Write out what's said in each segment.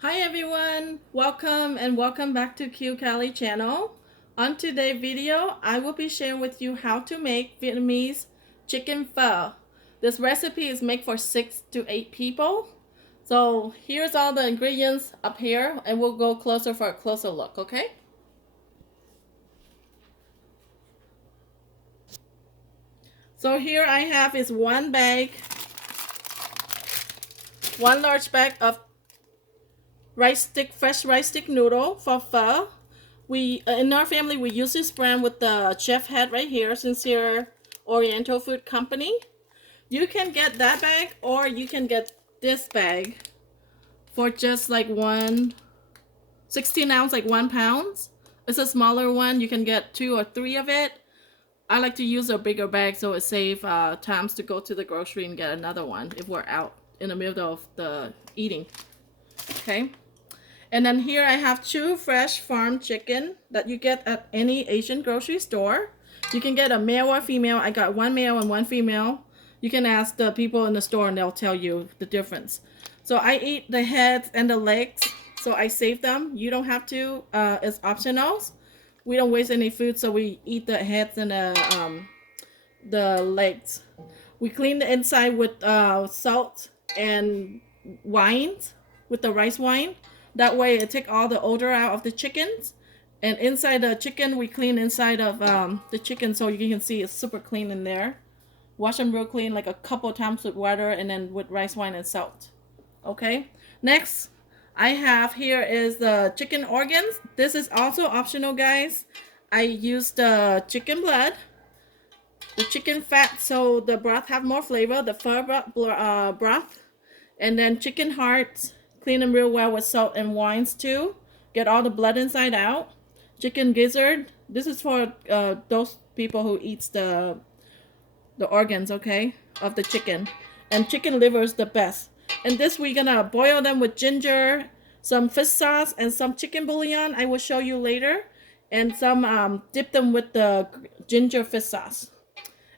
Hi everyone, welcome back to Kieucalichannel channel. On today's video, I will be sharing with you how to make Vietnamese chicken pho. This recipe is made for 6 to 8 people. So here's all the ingredients up here and we'll go closer for a closer look, okay? So here I have is one large bag of fresh rice stick noodle for pho. We in our family we use this brand with the chef head right here, Sincere Oriental Food Company. You can get that bag or you can get this bag for just like 16 ounce, like 1 pound. It's a smaller one. You can get 2 or 3 of it. I like to use a bigger bag so it saves times to go to the grocery and get another one if we're out in the middle of the eating. Okay. And then here I have 2 fresh farm chicken that you get at any Asian grocery store. You can get a male or female. I got 1 male and 1 female. You can ask the people in the store and they'll tell you the difference. So I eat the heads and the legs, so I save them. You don't have to. It's optional. We don't waste any food, so we eat the heads and the legs. We clean the inside with salt and wine, with the rice wine. That way it take all the odor out of the chickens. And inside the chicken, we clean inside of the chicken so you can see it's super clean in there. Wash them real clean like a couple times with water and then with rice wine and salt. Okay. Next, I have here is the chicken organs. This is also optional, guys. I use the chicken blood, the chicken fat, so the broth have more flavor. The pho broth, and then chicken hearts. Clean them real well with salt and wines too. Get all the blood inside out. Chicken gizzard. This is for those people who eats the organs, okay, of the chicken. And chicken liver is the best. And this we're gonna boil them with ginger, some fish sauce, and some chicken bouillon. I will show you later. And some dip them with the ginger fish sauce.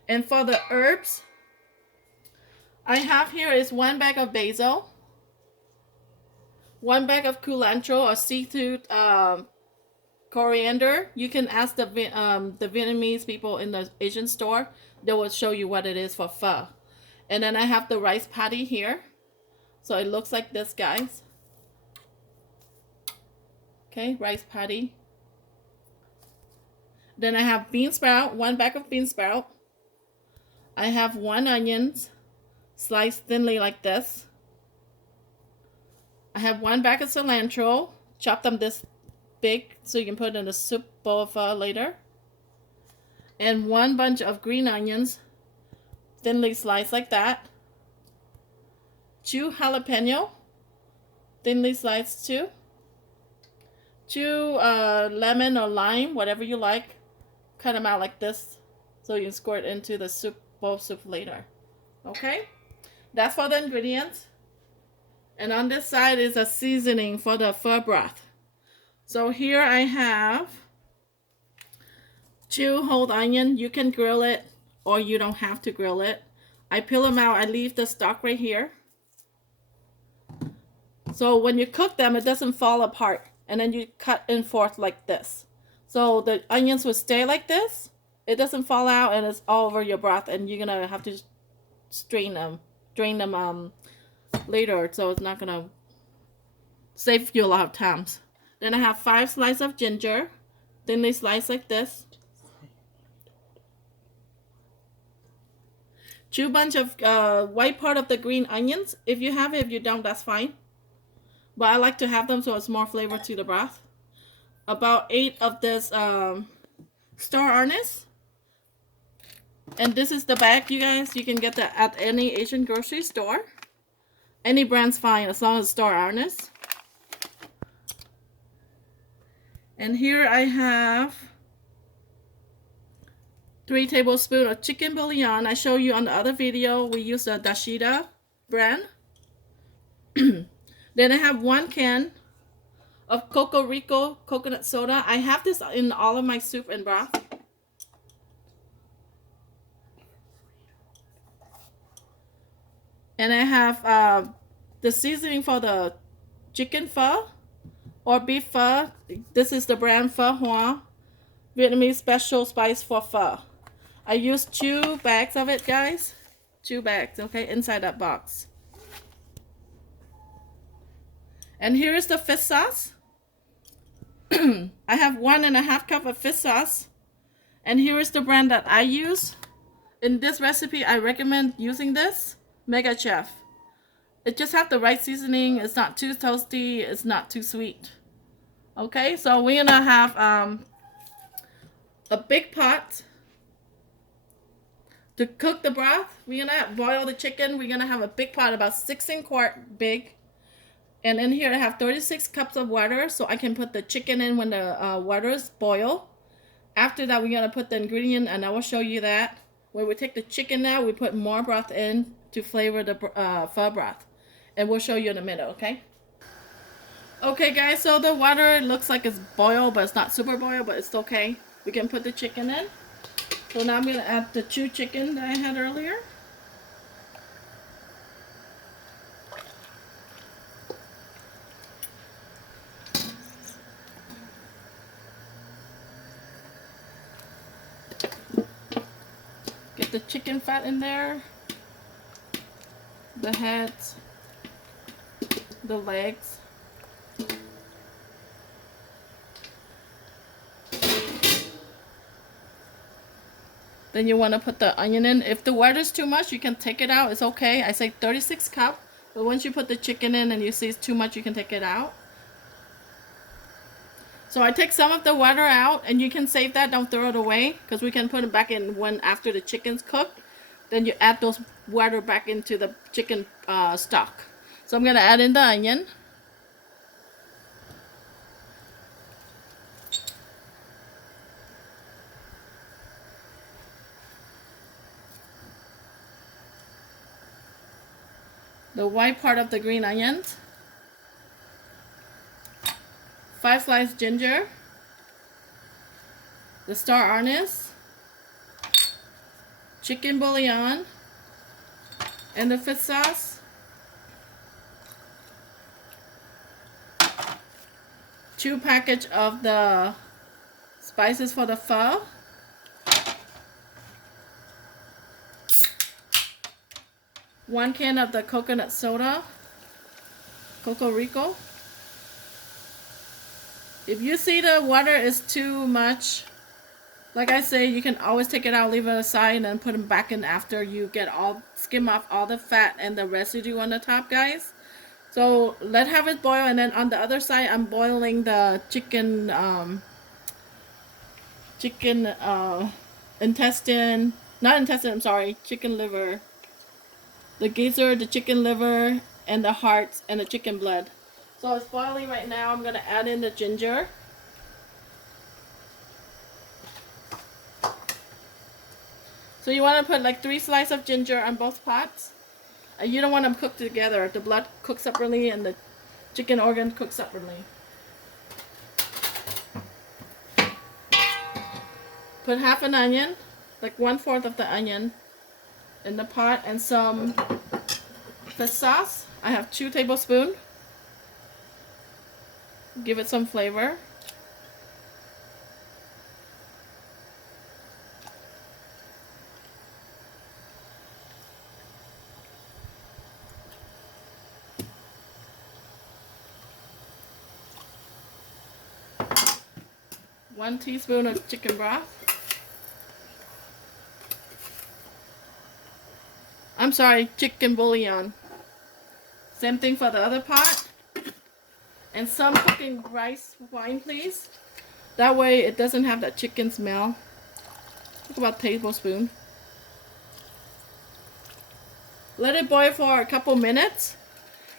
And for the herbs, I have here is 1 bag of basil, 1 bag of culantro or seafood coriander. You can ask the Vietnamese people in the Asian store. They will show you what it is for pho. And then I have the rice paddy here. So it looks like this, guys. Okay, rice paddy. Then I have bean sprout, 1 bag of bean sprout. I have 1 onion, sliced thinly like this. I have 1 bag of cilantro, chop them this big so you can put it in the soup bowl for later. And 1 bunch of green onions, thinly sliced like that. 2 jalapeno, thinly sliced too. 2 lemon or lime, whatever you like. Cut them out like this so you can squirt into the bowl of soup later. Okay, that's for the ingredients. And on this side is a seasoning for the pho broth. So here I have 2 whole onion. You can grill it or you don't have to grill it. I peel them out. I leave the stalk right here. So when you cook them, it doesn't fall apart. And then you cut in forth like this. So the onions will stay like this. It doesn't fall out and it's all over your broth. And you're going to have to drain them later. So it's not going to save you a lot of times. Then I have 5 slices of ginger, thinly sliced like this. 2 bunch of white part of the green onions. If you have it, if you don't, that's fine. But I like to have them so it's more flavor to the broth. About 8 of this star anise. And this is the bag, you guys. You can get that at any Asian grocery store. Any brand's fine as long as it's star anise. And here I have 3 tablespoons of chicken bouillon. I show you on the other video. We use the Dashida brand. Then I have 1 can of Coco Rico coconut soda. I have this in all of my soup and broth. And I have the seasoning for the chicken pho or beef pho. This is the brand Pho Hoa, Vietnamese special spice for pho. I used 2 bags of it, guys. 2 bags, okay, inside that box. And here is the fish sauce. I have 1.5 cup of fish sauce. And here is the brand that I use. In this recipe, I recommend using this, Mega Chef. It just have the right seasoning. It's not too toasty. It's not too sweet. Okay, so we're gonna have a big pot to cook the broth. We're gonna boil the chicken. We're gonna have a big pot, about 16 quart big. And in here I have 36 cups of water, so I can put the chicken in when the waters boil. After that, we're gonna put the ingredient, and I will show you that. When we take the chicken out, we put more broth in to flavor the pho broth. And we'll show you in a minute, okay? Okay, guys, so the water looks like it's boiled, but it's not super boiled, but it's okay. We can put the chicken in. So now I'm gonna add the 2 chicken that I had earlier. Get the chicken fat in there, the heads, the legs. Then you want to put the onion in. If the water is too much, you can take it out. It's okay. I say 36 cup, but once you put the chicken in and you see it's too much, you can take it out. So I take some of the water out, and you can save that. Don't throw it away, because we can put it back in when after the chicken's cooked. Then you add those water back into the chicken stock. So I'm gonna add in the onion. The white part of the green onions. 5 sliced ginger. The star anise. Chicken bouillon. And the fish sauce. 2 package of the spices for the pho. One can of the coconut soda, Coco Rico. If you see the water is too much, like I say, you can always take it out, leave it aside, and then put them back in after you get skim off all the fat and the residue on the top, guys. So let's have it boil, and then on the other side, I'm boiling the chicken intestine, not intestine, I'm sorry, chicken liver. The gizzard, the chicken liver, and the hearts, and the chicken blood. So it's boiling right now. I'm going to add in the ginger. So you want to put like 3 slices of ginger on both pots. You don't want them cooked together. The blood cooks separately and the chicken organ cooks separately. Put half an onion, like 1/4 of the onion, in the pot, and some fish sauce. I have 2 tablespoons. Give it some flavor. One teaspoon of chicken broth. I'm sorry, chicken bouillon. Same thing for the other pot. And some cooking rice wine, please. That way it doesn't have that chicken smell. Think about a tablespoon. Let it boil for a couple minutes.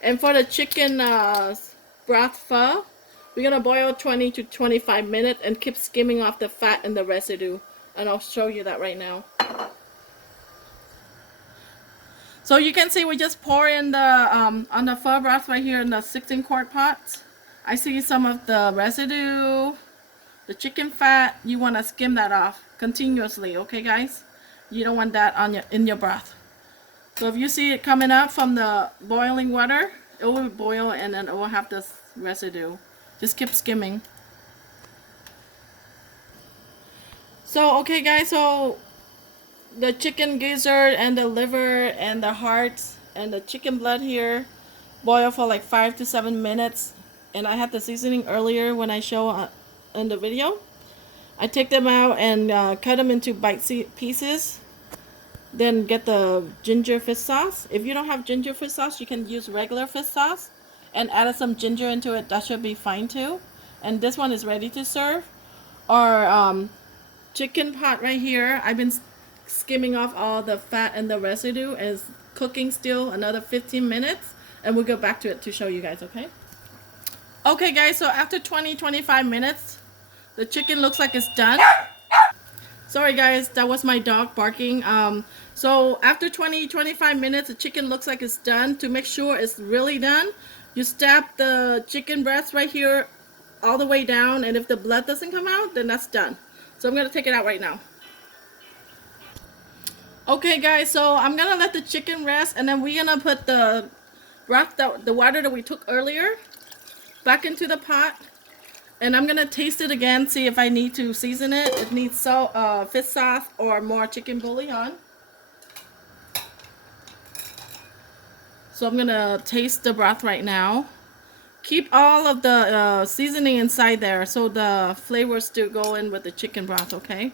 And for the chicken broth pho, we're gonna boil 20 to 25 minutes and keep skimming off the fat and the residue. And I'll show you that right now. So you can see we just pour in the on the pho broth right here in the 16 quart pot. I see some of the residue, the chicken fat. You want to skim that off continuously, okay, guys? You don't want that on in your broth. So if you see it coming up from the boiling water, it will boil and then it will have this residue. Just keep skimming. So okay guys, so the chicken gizzard and the liver and the hearts and the chicken blood here boil for like 5 to 7 minutes, and I had the seasoning earlier when I show in the video. I take them out and cut them into bite pieces. Then get the ginger fish sauce. If you don't have ginger fish sauce, you can use regular fish sauce and add some ginger into it. That should be fine too. And this one is ready to serve. Our chicken pot right here, I've been skimming off all the fat and the residue, and it's cooking still another 15 minutes, and we'll go back to it to show you guys. Okay guys, so after 20-25 minutes, the chicken looks like it's done. Sorry guys, that was my dog barking. So after 20-25 minutes, the chicken looks like it's done. To make sure it's really done, you stab the chicken breast right here all the way down, and if the blood doesn't come out, then that's done. So I'm gonna take it out right now. Okay guys, so I'm gonna let the chicken rest, and then we're gonna put the broth, the water that we took earlier, back into the pot. And I'm gonna taste it again, see if I need to season it. It needs salt, fish sauce, or more chicken bouillon. So I'm gonna taste the broth right now. Keep all of the seasoning inside there so the flavors still go in with the chicken broth, okay?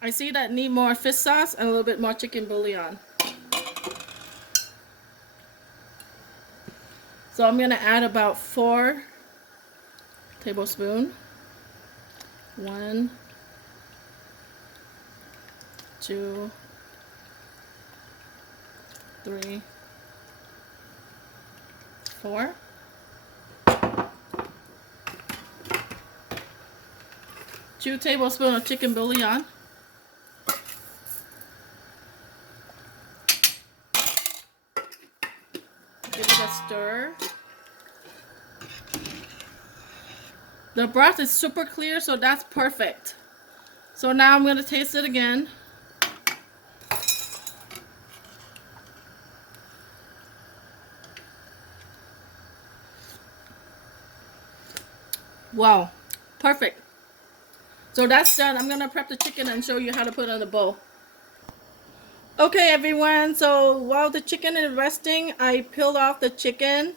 I see that need more fish sauce and a little bit more chicken bouillon. So I'm gonna add about 4 tablespoons. 1, 2, 3, 4. 2 tablespoons of chicken bouillon. Give it a stir. The broth is super clear, so that's perfect. So now I'm going to taste it again. Wow, perfect. So that's done. I'm going to prep the chicken and show you how to put it in the bowl. Okay everyone, so while the chicken is resting, I peeled off the chicken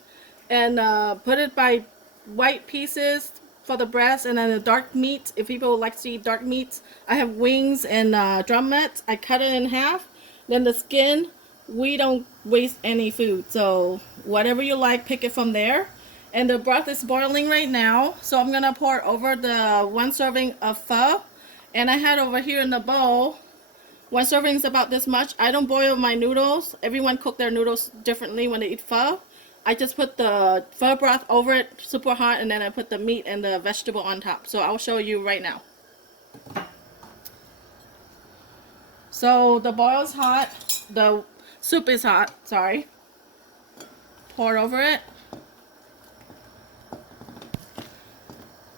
and put it by white pieces for the breast, and then the dark meat. If people like to eat dark meats, I have wings and drumettes. I cut it in half. Then the skin, we don't waste any food, so whatever you like, pick it from there. And the broth is boiling right now, so I'm gonna pour over the 1 serving of pho. And I had over here in the bowl, 1 serving is about this much. I don't boil my noodles. Everyone cook their noodles differently when they eat pho. I just put the pho broth over it super hot, and then I put the meat and the vegetable on top. So I'll show you right now. So the boil is hot. The soup is hot, sorry. Pour over it.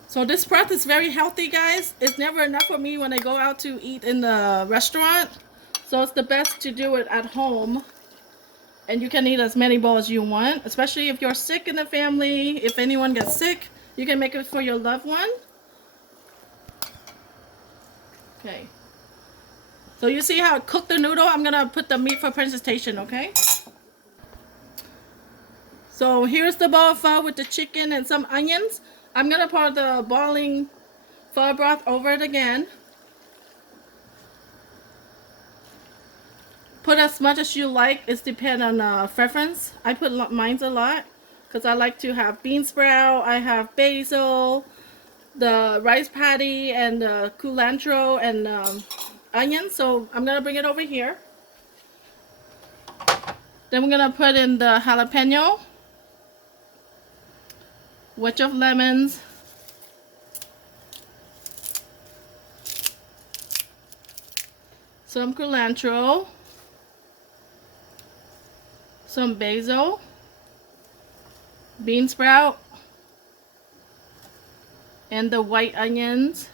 So this broth is very healthy, guys. It's never enough for me when I go out to eat in the restaurant. So it's the best to do it at home. And you can eat as many bowls as you want, especially if you're sick in the family. If anyone gets sick, you can make it for your loved one. Okay. So you see how I cooked the noodle? I'm gonna put the meat for presentation, okay? So here's the bowl of pho with the chicken and some onions. I'm gonna pour the boiling pho broth over it again. Put as much as you like. It depends on preference. I put mine's a lot because I like to have bean sprout. I have basil, the rice paddy, and culantro and onions. So I'm gonna bring it over here. Then we're gonna put in the jalapeno, wedge of lemons, some culantro, some basil, bean sprout, and the white onions.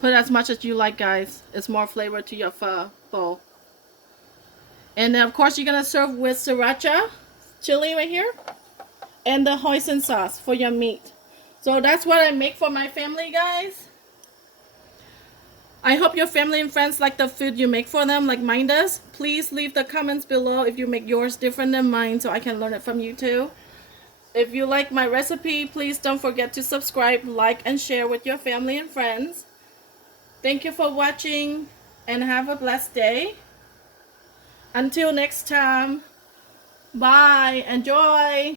Put as much as you like, guys. It's more flavor to your pho bowl. And then of course you're gonna serve with sriracha chili right here and the hoisin sauce for your meat. So that's what I make for my family, guys. I hope your family and friends like the food you make for them like mine does. Please leave the comments below if you make yours different than mine so I can learn it from you too. If you like my recipe, please don't forget to subscribe, like, and share with your family and friends. Thank you for watching and have a blessed day. Until next time, bye. Enjoy.